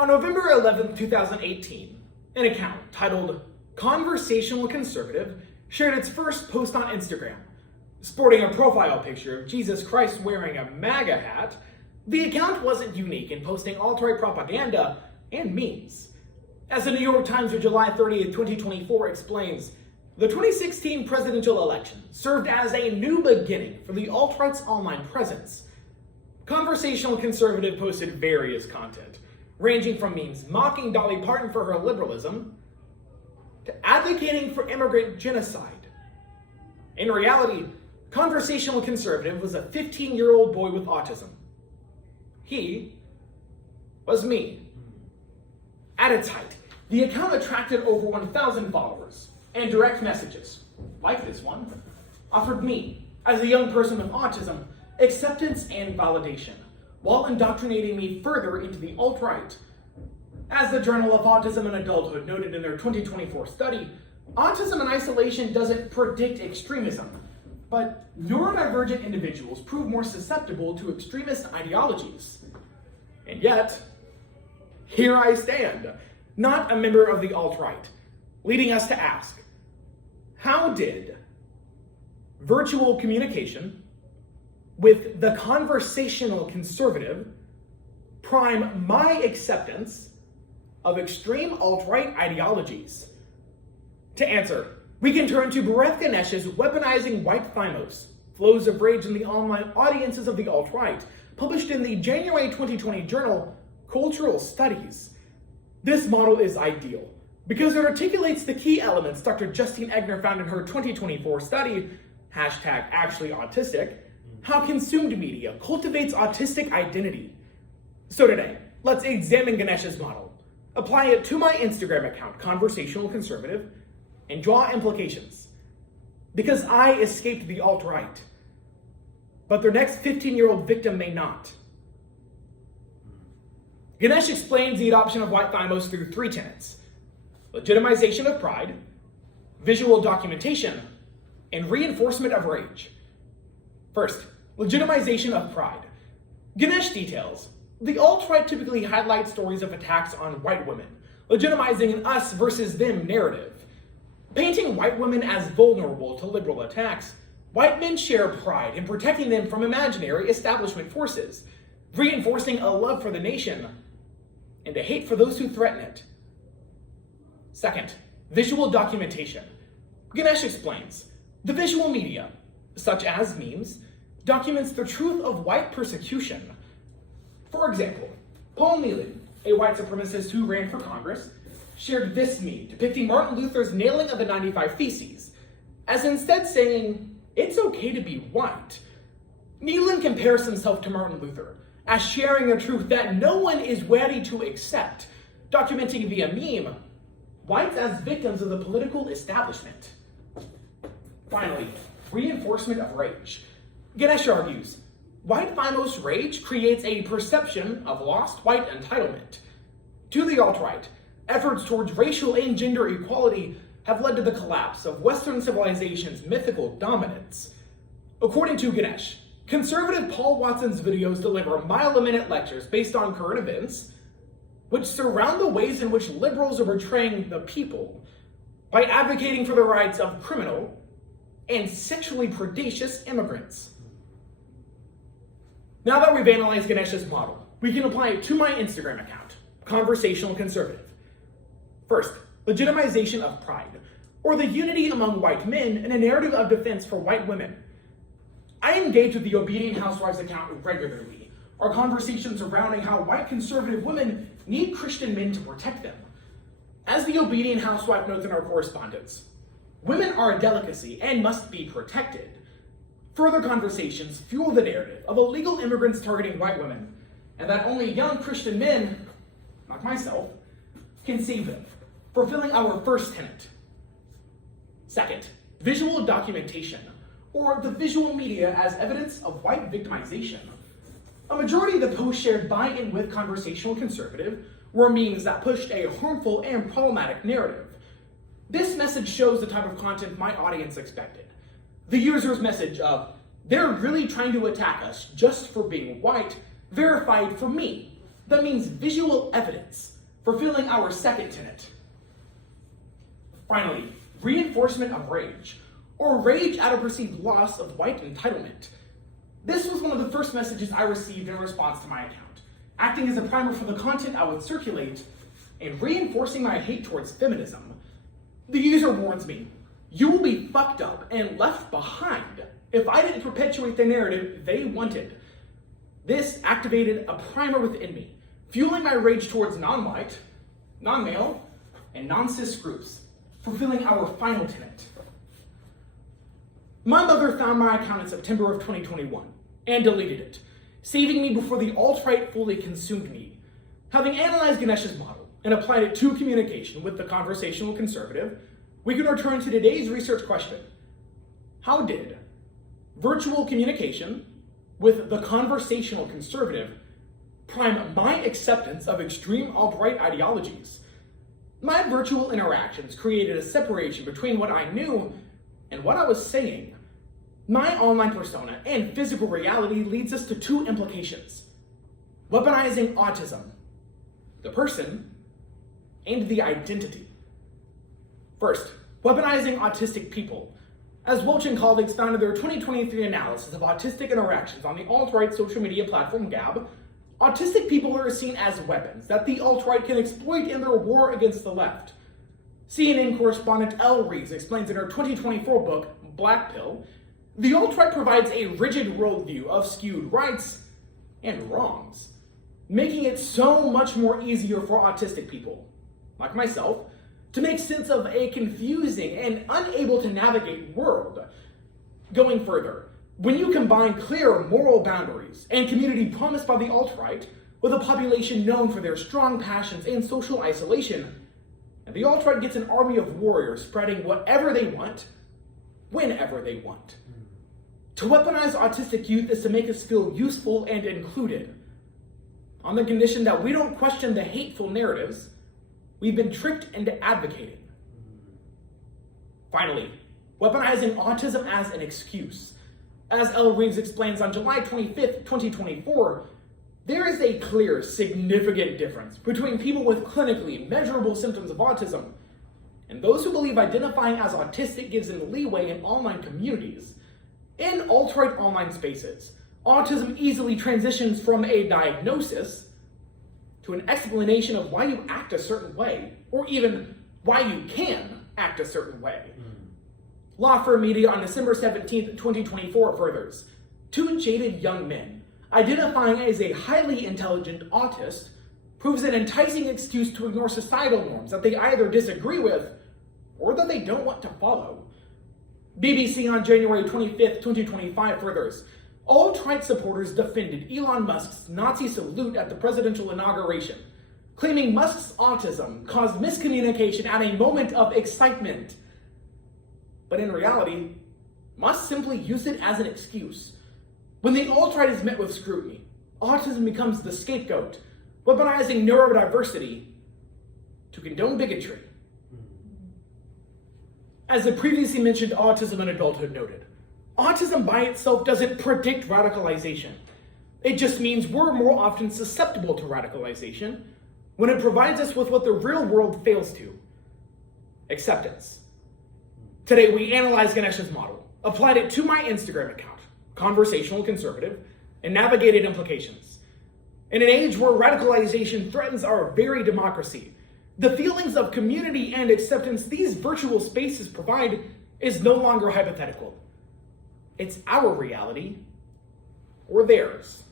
On November 11, 2018, an account titled Conversational Conservative shared its first post on Instagram. Sporting a profile picture of Jesus Christ wearing a MAGA hat, the account wasn't unique in posting alt-right propaganda and memes. As the New York Times of July 30th, 2024 explains, the 2016 presidential election served as a new beginning for the alt-right's online presence. Conversational Conservative posted various content, ranging from memes mocking Dolly Parton for her liberalism to advocating for immigrant genocide. In reality, Conversational Conservative was a 15-year-old boy with autism. He was me. At its height, the account attracted over 1,000 followers, and direct messages, like this one, offered me, as a young person with autism, acceptance and validation, while indoctrinating me further into the alt-right. As the Journal of Autism and Adulthood noted in their 2024 study, autism in isolation doesn't predict extremism, but neurodivergent individuals prove more susceptible to extremist ideologies. And yet, here I stand, not a member of the alt-right, leading us to ask, how did virtual communication with the conversational conservative prime my acceptance of extreme alt-right ideologies? To answer, we can turn to Bharat Ganesh's Weaponizing White Thymos, Flows of Rage in the Online Audiences of the Alt-Right, published in the January 2020 journal Cultural Studies. This model is ideal because it articulates the key elements Dr. Justine Egner found in her 2024 study, #ActuallyAutistic, how consumed media cultivates autistic identity. So today, let's examine Ganesh's model, apply it to my Instagram account, Conversational Conservative, and draw implications. Because I escaped the alt-right, but their next 15-year-old victim may not. Ganesh explains the adoption of white thymos through three tenets: legitimization of pride, visual documentation, and reinforcement of rage. First, legitimization of pride. Ganesh details, the alt-right typically highlights stories of attacks on white women, legitimizing an us versus them narrative. Painting white women as vulnerable to liberal attacks, white men share pride in protecting them from imaginary establishment forces, reinforcing a love for the nation and a hate for those who threaten it. Second, visual documentation. Ganesh explains, the visual media, such as memes, documents the truth of white persecution. For example, Paul Nealon, a white supremacist who ran for Congress, shared this meme depicting Martin Luther's nailing of the 95 Theses, as instead saying, it's okay to be white. Nealon compares himself to Martin Luther as sharing a truth that no one is ready to accept, documenting via meme whites as victims of the political establishment. Finally, reinforcement of rage. Ganesh argues, white thymos rage creates a perception of lost white entitlement. To the alt-right, efforts towards racial and gender equality have led to the collapse of Western civilization's mythical dominance. According to Ganesh, conservative Paul Watson's videos deliver mile-a-minute lectures based on current events, which surround the ways in which liberals are betraying the people by advocating for the rights of criminal and sexually predacious immigrants. Now that we've analyzed Ganesh's model, we can apply it to my Instagram account, Conversational Conservative. First, legitimization of pride, or the unity among white men in a narrative of defense for white women. I engage with the Obedient Housewives account regularly, our conversations surrounding how white conservative women need Christian men to protect them. As the Obedient Housewife notes in our correspondence, women are a delicacy and must be protected. Further conversations fuel the narrative of illegal immigrants targeting white women, and that only young Christian men, like myself, can save them, fulfilling our first tenet. Second, visual documentation, or the visual media as evidence of white victimization. A majority of the posts shared by and with Conversational Conservative were memes that pushed a harmful and problematic narrative. This message shows the type of content my audience expected. The user's message of, they're really trying to attack us just for being white, verified for me, That means visual evidence, fulfilling our second tenet. Finally, reinforcement of rage, or rage at a perceived loss of white entitlement. This was one of the first messages I received in response to my account, acting as a primer for the content I would circulate and reinforcing my hate towards feminism. The user warns me, "You will be fucked up and left behind if I didn't perpetuate the narrative they wanted." This activated a primer within me, fueling my rage towards non-white, non-male, and non-cis groups, fulfilling our final tenet. My mother found my account in September of 2021 and deleted it, saving me before the alt-right fully consumed me. Having analyzed Ganesh's model and applied it to communication with the conversational conservative, we can return to today's research question. How did virtual communication with the conversational conservative prime my acceptance of extreme alt-right ideologies? My virtual interactions created a separation between what I knew and what I was saying. My online persona and physical reality leads us to two implications: weaponizing autism, the person, and the identity. First, weaponizing autistic people. As Welch and colleagues found in their 2023 analysis of autistic interactions on the alt-right social media platform Gab, autistic people are seen as weapons that the alt-right can exploit in their war against the left. CNN correspondent Elle Reeves explains in her 2024 book, Black Pill, the alt-right provides a rigid worldview of skewed rights and wrongs, making it so much more easier for autistic people, like myself, to make sense of a confusing and unable to navigate world. Going further, when you combine clear moral boundaries and community promised by the alt-right with a population known for their strong passions and social isolation, the alt-right gets an army of warriors spreading whatever they want, whenever they want. To weaponize autistic youth is to make us feel useful and included, on the condition that we don't question the hateful narratives we've been tricked into advocating. Finally, weaponizing autism as an excuse. As Elle Reeves explains on July 25th, 2024, there is a clear, significant difference between people with clinically measurable symptoms of autism and those who believe identifying as autistic gives them leeway in online communities. In alt-right online spaces, autism easily transitions from a diagnosis to an explanation of why you act a certain way, or even why you can act a certain way. Law Firm Media on December 17th, 2024 furthers, two jaded young men identifying as a highly intelligent autist proves an enticing excuse to ignore societal norms that they either disagree with or that they don't want to follow. BBC on January 25th, 2025 furthers, alt-right supporters defended Elon Musk's Nazi salute at the presidential inauguration, claiming Musk's autism caused miscommunication at a moment of excitement. But in reality, Musk simply used it as an excuse. When the alt-right is met with scrutiny, autism becomes the scapegoat, weaponizing neurodiversity to condone bigotry. As the previously mentioned Autism in Adulthood noted, autism by itself doesn't predict radicalization. It just means we're more often susceptible to radicalization when it provides us with what the real world fails to: acceptance. Today we analyzed Ganesh's model, applied it to my Instagram account, Conversational Conservative, and navigated implications. In an age where radicalization threatens our very democracy, the feelings of community and acceptance these virtual spaces provide is no longer hypothetical. It's our reality, or theirs.